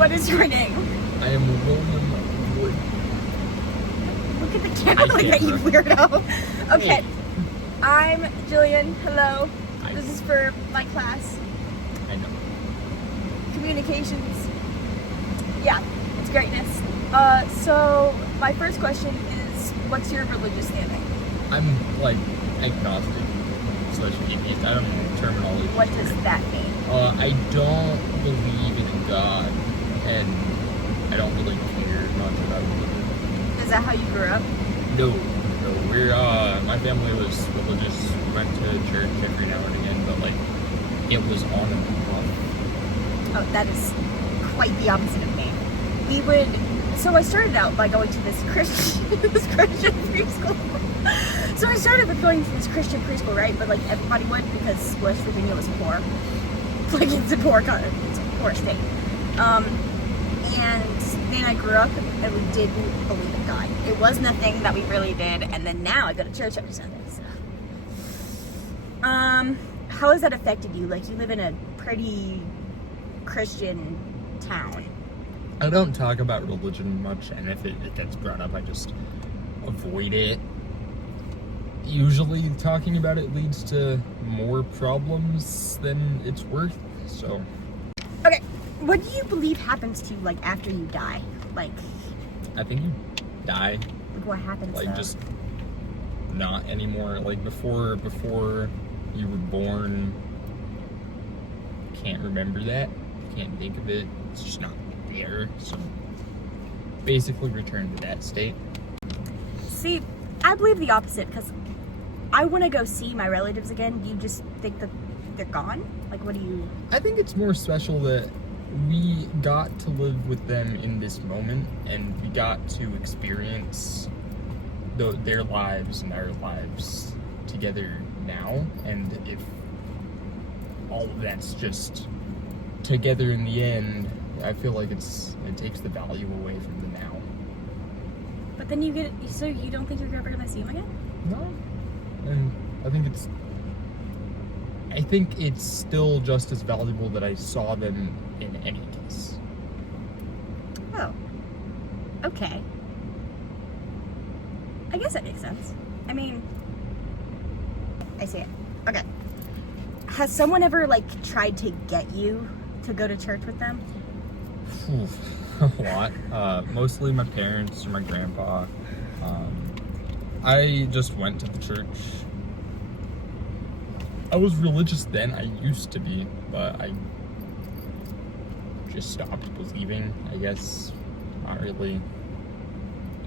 What is your name? I am William Wood. Look at the camera like that, you weirdo. Okay. Hey. I'm Jillian. Hello. Hi. This is for my class. I know. Communications. Yeah, it's greatness. So my first question is, what's your religious standing? I'm like agnostic / atheist. I don't know terminology. What does that mean? I don't believe in God, and I don't really care much about religion. Is that how you grew up? No. We're my family was religious. We went to church every now and again, but like it was on and off. Oh, that is quite the opposite of me. So I started out by going to this Christian preschool. So I started with going to this Christian preschool, right? But like everybody would, because West Virginia was poor. Like it's a poor state. And then I grew up and we didn't believe in God. It wasn't a thing that we really did. And then now I go to church every Sunday. So. How has that affected you? Like you live in a pretty Christian town. I don't talk about religion much, and if it gets brought up, I just avoid it. Usually talking about it leads to more problems than it's worth, so. Okay, what do you believe happens to you, like, after you die? Like, I think you die, like what happens like though? just not anymore. Like before you were born, can't remember that, can't think of it, it's just not there, so basically return to that state. See, I believe the opposite, because I want to go see my relatives again. You just think that they're gone? Like, what do you... I think it's more special that we got to live with them in this moment, and we got to experience their lives and our lives together now. And if all of that's just together in the end, I feel like it takes the value away from the now. But then you don't think you're ever going to see them again? No. And I think it's still just as valuable that I saw them in any case. Oh. Okay. I guess that makes sense. I mean, I see it. Okay. Has someone ever, like, tried to get you to go to church with them? A lot. Mostly my parents or my grandpa. I just went to the church. I was religious then, I used to be, but I just stopped believing, I guess. Not really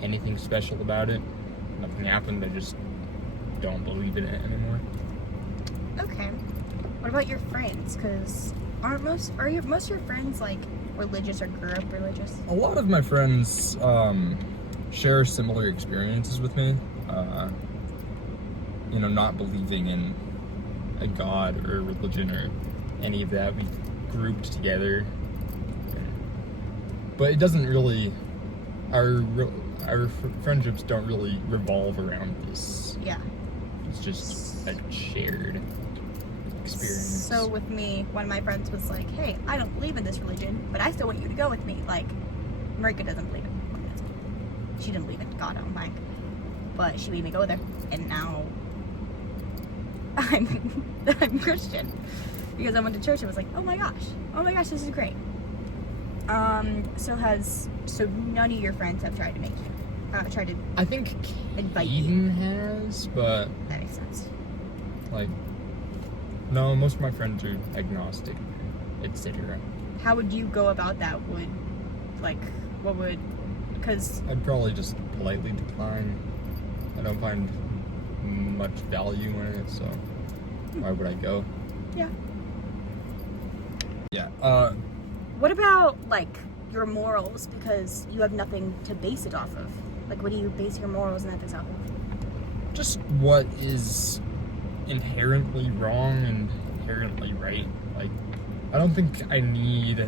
anything special about it. Nothing happened, I just don't believe in it anymore. Okay. What about your friends? Because are most of your friends, like, religious or grew up religious? A lot of my friends share similar experiences with me. Not believing in a god or religion or any of that. We grouped together, but it doesn't really. Our friendships don't really revolve around this. Yeah. It's just a shared experience. So with me, one of my friends was like, "Hey, I don't believe in this religion, but I still want you to go with me." Like, Marika doesn't believe in. She didn't believe in God, I don't mind, but she made me go there, and now I'm Christian because I went to church and was like, oh my gosh, this is great. So none of your friends have tried to make you I think invite Eden has, but that makes sense. like, no, most of my friends are agnostic, etc. How would you go about that? Because I'd probably just politely decline. I don't find much value in it, so why would I go? yeah. Yeah. What about, like, your morals? Because you have nothing to base it off of. Like, what do you base your morals and ethics off of? Just what is inherently wrong and inherently right. Like, I don't think I need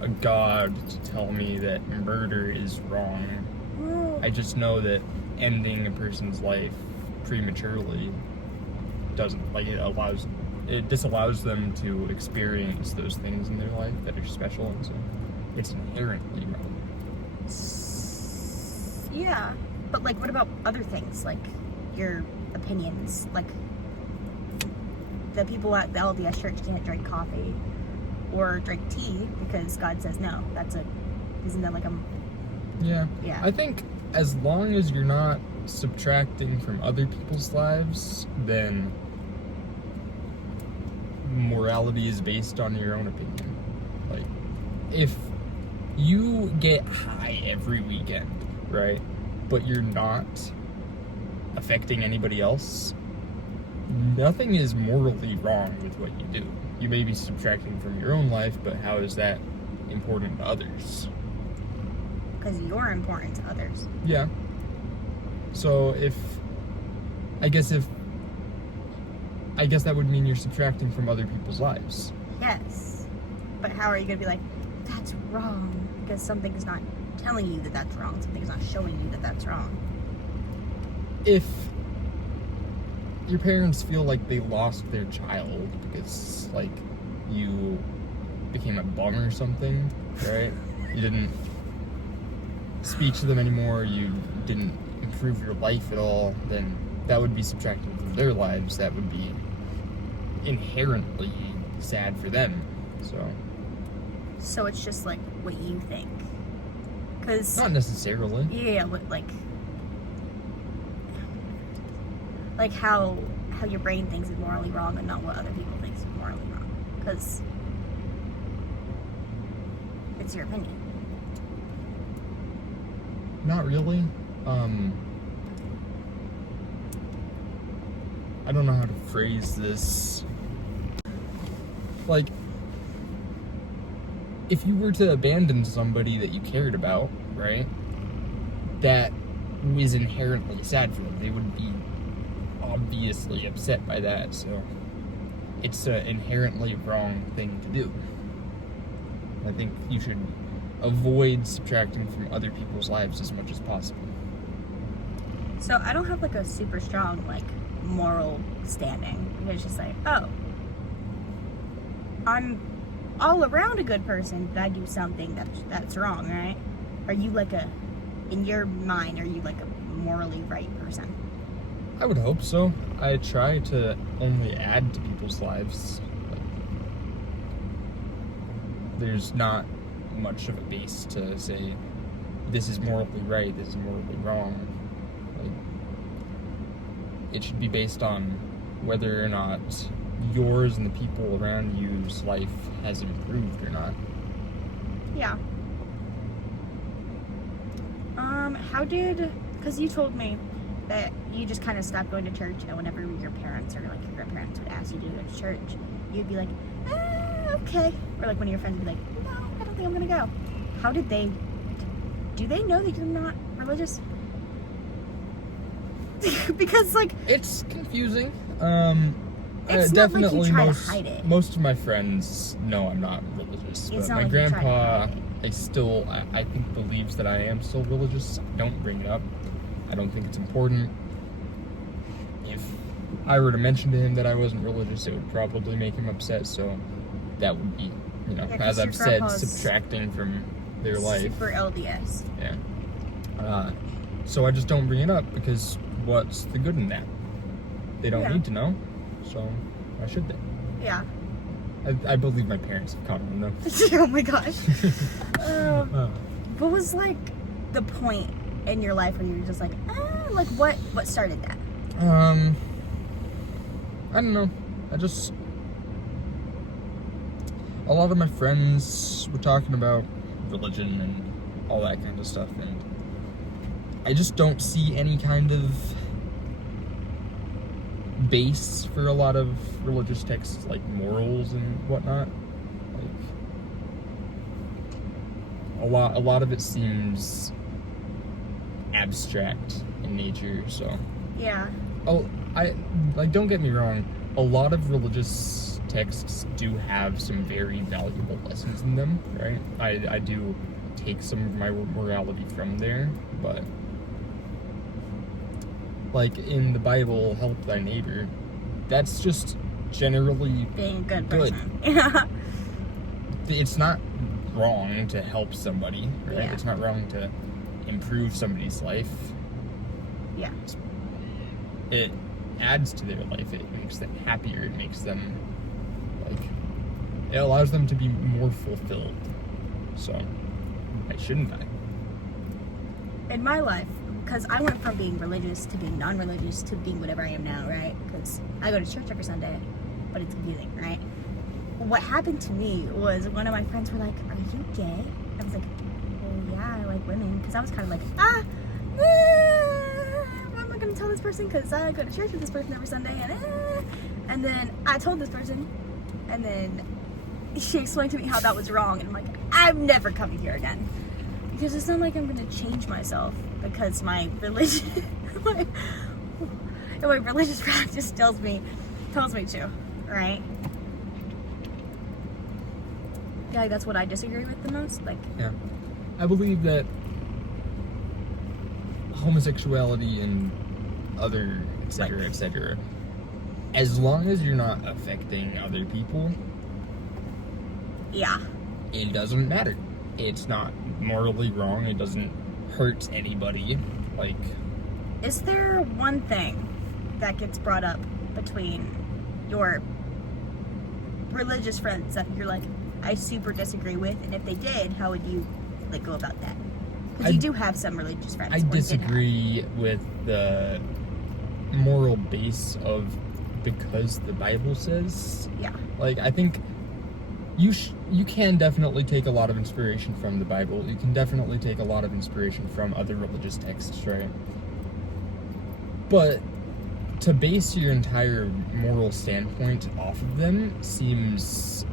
a god to tell me that murder is wrong. I just know that ending a person's life prematurely doesn't, like, it disallows them to experience those things in their life that are special, and so it's inherently wrong. Yeah, but like, what about other things, like your opinions? Like, the people at the LDS church can't drink coffee or drink tea because God says no. Isn't that like a... Yeah. Yeah. I think as long as you're not subtracting from other people's lives, then morality is based on your own opinion. Like, if you get high every weekend, right, but you're not affecting anybody else, nothing is morally wrong with what you do. You may be subtracting from your own life, but how is that important to others? Because you're important to others. Yeah. So I guess that would mean you're subtracting from other people's lives. Yes. But how are you going to be like, that's wrong? Because something's not telling you that that's wrong. Something's not showing you that that's wrong. If your parents feel like they lost their child because, like, you became a bum or something, right? You didn't speak to them anymore, you didn't improve your life at all, then that would be subtracting from their lives. That would be inherently sad for them. So it's just like what you think. Because... Not necessarily. Yeah, like how your brain thinks is morally wrong and not what other people think is morally wrong. Because it's your opinion. Not really. I don't know how to phrase this. Like, if you were to abandon somebody that you cared about, right, that is inherently sad for them. They would be obviously upset by that, so it's an inherently wrong thing to do. I think you should avoid subtracting from other people's lives as much as possible. So I don't have like a super strong like moral standing. It's just like, oh, I'm all around a good person, but I do something that's wrong, right? Are you like in your mind, are you like a morally right person? I would hope so. I try to only add to people's lives. There's not much of a base to say this is morally right, this is morally wrong. Like, it should be based on whether or not yours and the people around you's life has improved or not. Yeah. Because you told me that you just kind of stopped going to church, and whenever your parents or like your grandparents would ask you to go to church, you'd be like, okay. Or like one of your friends would be like, no, I don't think I'm gonna go. How did do they know that you're not religious? Because like... It's confusing. It's not like you try to hide it. Most of my friends know I'm not religious, It's but not my like you try to grandpa, hide it. I think believes that I am still religious. I don't bring it up. I don't think it's important. If I were to mention to him that I wasn't religious, it would probably make him upset, so that would be, Yeah, as 'cause your I've said, grandpa's subtracting from their life. Super LDS. Yeah. So I just don't bring it up because what's the good in that? They don't need to know, so why should they? Yeah. I believe my parents have caught on though. Oh my gosh. What was like the point in your life where you were just like, what started that? I don't know. A lot of my friends were talking about religion and all that kind of stuff, and I just don't see any kind of base for a lot of religious texts, like morals and whatnot. Like, a lot of it seems abstract in nature, so. Yeah. Oh, don't get me wrong, a lot of religious texts do have some very valuable lessons in them, right? I do take some of my morality from there, but like in the Bible, help thy neighbor, that's just generally being a good person. Yeah. It's not wrong to help somebody, right? Yeah. It's not wrong to improve somebody's life. Yeah. It adds to their life. It makes them happier. It makes them, like, it allows them to be more fulfilled. So, why shouldn't I? In my life, because I went from being religious to being non-religious to being whatever I am now, right? Because I go to church every Sunday, but it's confusing, right? What happened to me was one of my friends were like, "Are you gay?" I was like, "Well, yeah, I like women." Because I was kind of like, what am I going to tell this person? Because I go to church with this person every Sunday, and then I told this person, and then she explained to me how that was wrong, and I'm like, I'm never coming here again. Because it's not like I'm going to change myself because my religion, my religious practice tells me to, right? Yeah, like that's what I disagree with the most. Like, Yeah. I believe that homosexuality and other, etc., as long as you're not affecting other people, yeah, it doesn't matter. It's not morally wrong. It doesn't hurt anybody. Like, is there one thing that gets brought up between your religious friends that you're like, I super disagree with, and if they did, how would you like go about that? Because you do have some religious friends. I disagree with the moral base of because the Bible says. Yeah. Like, I think you can definitely take a lot of inspiration from the Bible. You can definitely take a lot of inspiration from other religious texts, right? But to base your entire moral standpoint off of them seems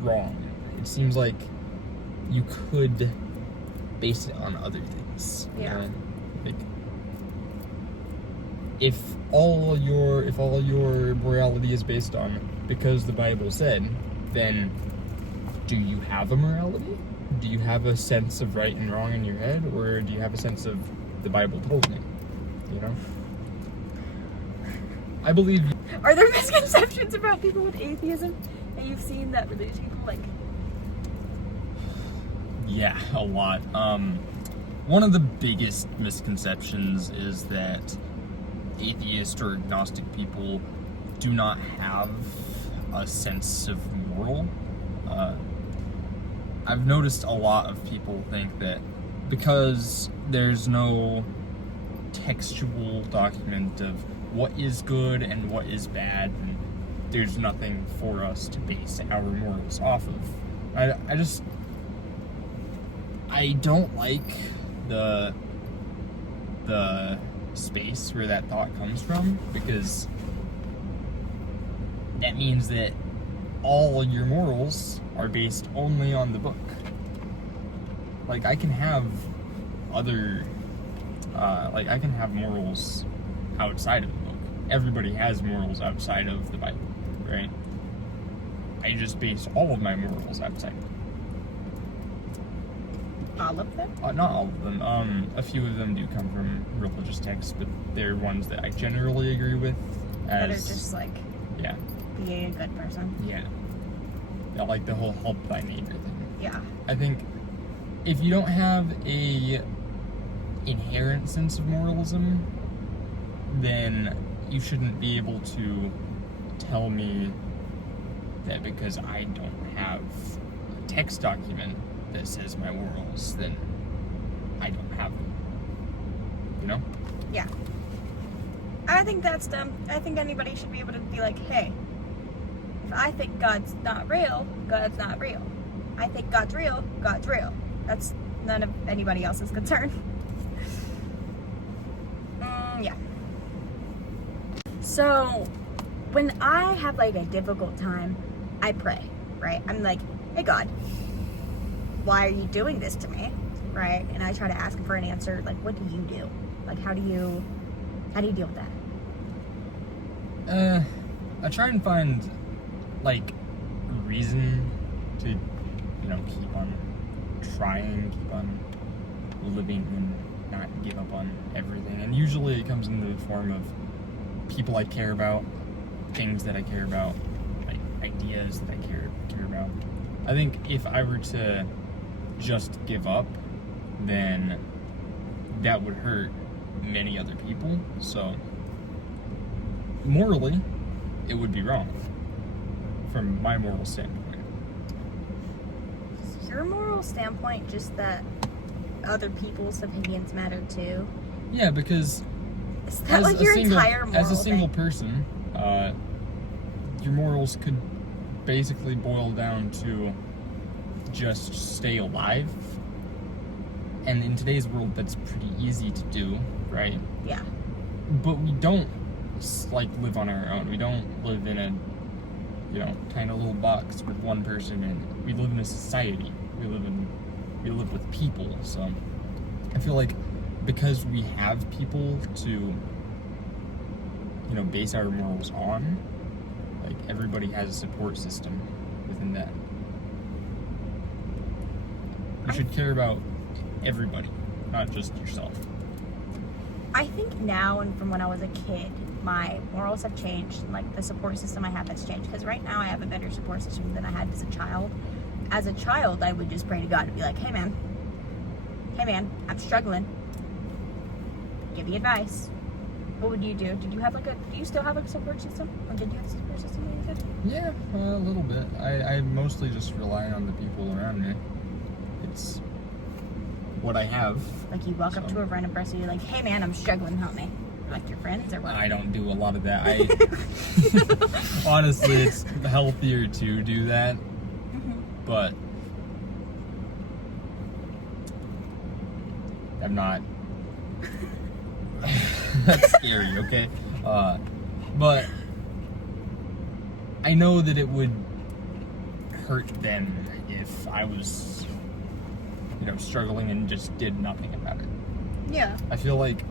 wrong. It seems like you could base it on other things. Yeah. Like, if all your morality is based on because the Bible said, then do you have a morality? Do you have a sense of right and wrong in your head, or do you have a sense of the Bible told me? You know? I believe. Are there misconceptions about people with atheism? And you've seen that religious people like. Yeah, a lot. One of the biggest misconceptions is that atheist or agnostic people do not have a sense of moral. I've noticed a lot of people think that because there's no textual document of what is good and what is bad, and there's nothing for us to base our morals off of. I don't like the space where that thought comes from, because that means that all your morals are based only on the book. Like, I can have other, I can have morals outside of the book. Everybody has morals outside of the Bible, right? I just base all of my morals outside. All of them? Not all of them. A few of them do come from religious texts, but they're ones that I generally agree with. That are just like Yeah. being a good person. Yeah. Yeah, like the whole help thy neighbor thing. Yeah. I think if you don't have a inherent sense of moralism, then you shouldn't be able to tell me that because I don't have a text document that says my morals, then I don't have them. You know? Yeah. I think that's dumb. I think anybody should be able to be like, hey, if I think God's not real, God's not real. I think God's real, God's real. That's none of anybody else's concern. Yeah. So, when I have like a difficult time, I pray, right? I'm like, hey God, why are you doing this to me, right? And I try to ask him for an answer. Like, what do you do? Like, how do you deal with that? I try and find, like, reason to, keep on trying, keep on living and not give up on everything. And usually it comes in the form of people I care about, things that I care about, like ideas that I care about. I think if I were to just give up, then that would hurt many other people. So morally, it would be wrong from my moral standpoint. Your moral standpoint, just that other people's opinions matter too. Yeah, because Is that like your entire moral as a single thing? person, your morals could basically boil down to just stay alive. And in today's world, that's pretty easy to do, right? Yeah. But we don't like live on our own. We don't live in a tiny little box with one person in it. We live in a society. We live with people. So I feel like because we have people to base our morals on, like everybody has a support system within that. You should care about everybody, not just yourself. I think now and from when I was a kid, my morals have changed. Like the support system I have has changed. Because right now I have a better support system than I had as a child. As a child, I would just pray to God and be like, hey man, I'm struggling. Give me advice. What would you do? Do you still have a support system? Or did you have a support system when you were a kid? Yeah, a little bit. I mostly just rely on the people around me. It's what I have. Like you walk up to a random person, you're like, hey man, I'm struggling, help me. Like your friends or what? I don't do a lot of that. Honestly, it's healthier to do that. But I'm not. That's scary, okay? But I know that it would hurt them if I was, struggling and just did nothing about it. Yeah. I feel like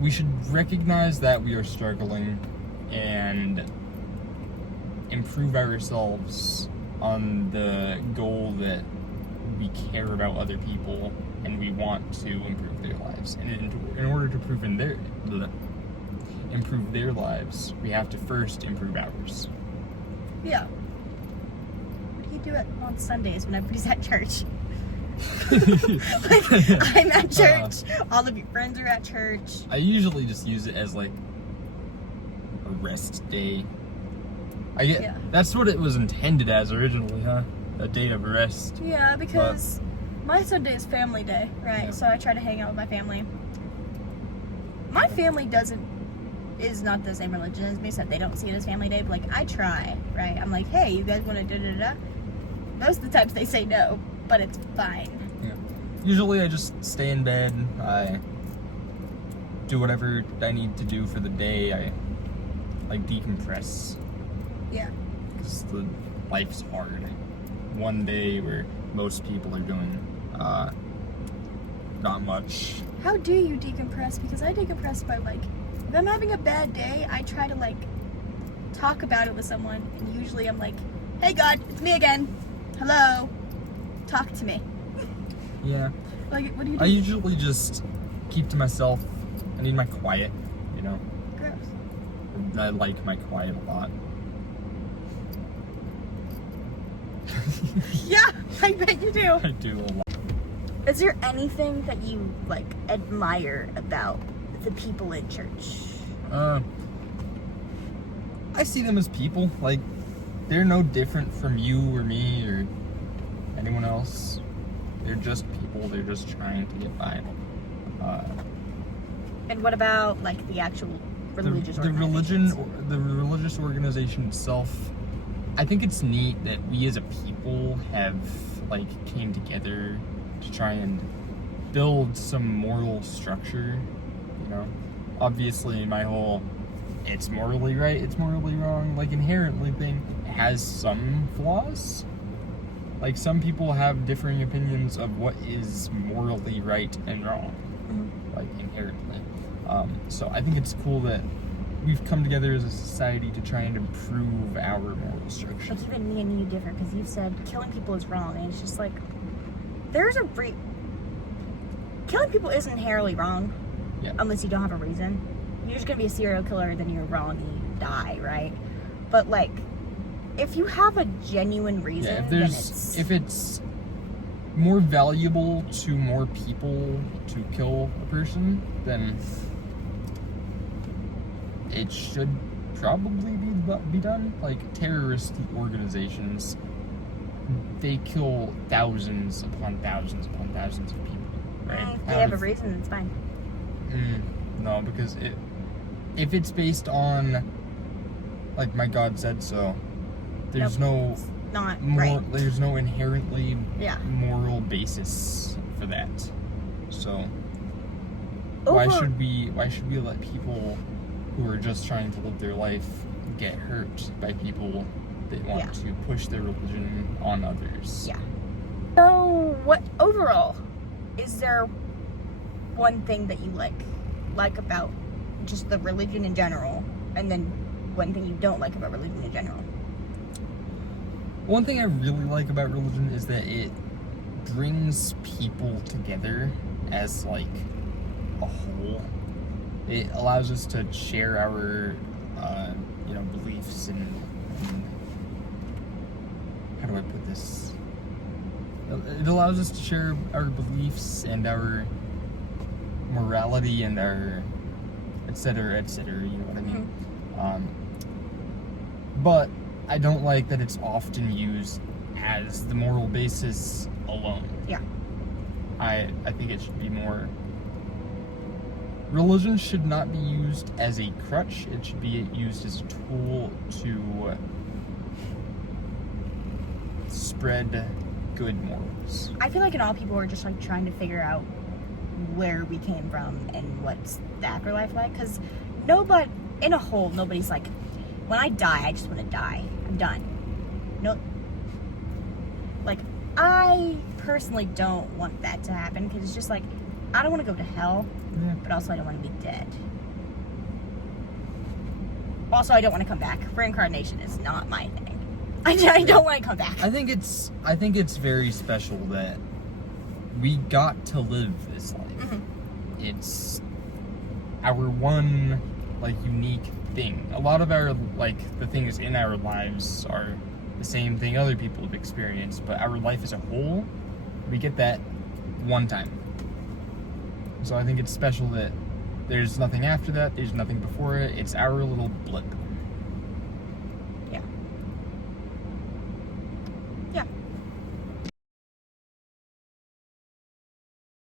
we should recognize that we are struggling and improve ourselves on the goal that we care about other people and we want to improve their lives. And in order to improve their lives, we have to first improve ours. Yeah. What do you do on Sundays when everybody's at church? Like, I'm at church. All of your friends are at church. I usually just use it as like a rest day. That's what it was intended as originally, huh? A day of rest. Yeah, because my Sunday is family day, right? Yeah. So I try to hang out with my family. My family is not the same religion as me, so they don't see it as family day, but like I try, right? I'm like, hey, you guys want to da-da-da? Most of the times they say no, but it's fine. Yeah. Usually I just stay in bed, I do whatever I need to do for the day, I like decompress. Yeah. Because life's hard. One day where most people are doing not much. How do you decompress? Because I decompress by like, if I'm having a bad day, I try to like talk about it with someone, and usually I'm like, hey God, it's me again. Hello. Talk to me. Yeah. Like, what do you do? I usually just keep to myself. I need my quiet, Gross. I like my quiet a lot. Yeah, I bet you do. I do a lot. Is there anything that you like admire about the people in church? I see them as people. Like, they're no different from you or me or anyone else. They're just people. They're just trying to get by. And what about like the actual religious the organizations? religious organization itself? I think it's neat that we as a people have like came together to try and build some moral structure. Obviously my whole it's morally right, it's morally wrong, like inherently thing has some flaws. Like some people have differing opinions of what is morally right and wrong, like inherently. So I think it's cool that we've come together as a society to try and improve our moral structure. Like even me and you different, because you've said killing people is wrong, and it's just like killing people isn't inherently wrong, unless you don't have a reason. You're just gonna be a serial killer, then you're wrong and you die, right? But like if you have a genuine reason, Yeah, then it's... if it's more valuable to more people to kill a person, then it should probably be done. Like, terrorist organizations, they kill thousands upon thousands upon thousands of people, right? If they have a reason, it's fine. No, because if it's based on, like, my God said so, there's Nope. Not right. there's no inherently Yeah. moral basis for that. So why should we let people who are just trying to live their life get hurt by people that want to push their religion on others? Yeah. So, what overall is there one thing that you like about just the religion in general, and then one thing you don't like about religion in general? One thing I really like about religion is that it brings people together as, like, a whole. It allows us to share our, beliefs and how do I put this? It allows us to share our beliefs and our morality and our et cetera, you know what I mean? But I don't like that it's often used as the moral basis alone. Yeah. I think it should be more... Religion should not be used as a crutch. It should be used as a tool to spread good morals. I feel like in all people are just like trying to figure out where we came from and what's the afterlife like. Because in a whole, nobody's like, when I die, I just want to die. I'm done. No. Like, I personally don't want that to happen because it's just like, I don't want to go to hell, but also I don't want to be dead. Also, I don't want to come back. Reincarnation is not my thing. I don't want to come back. I think it's very special that we got to live this life. It's our one, like, unique thing. A lot of our, like, the things in our lives are the same thing other people have experienced, but our life as a whole, we get that one time. So I think it's special that there's nothing after that, there's nothing before it, it's our little blip.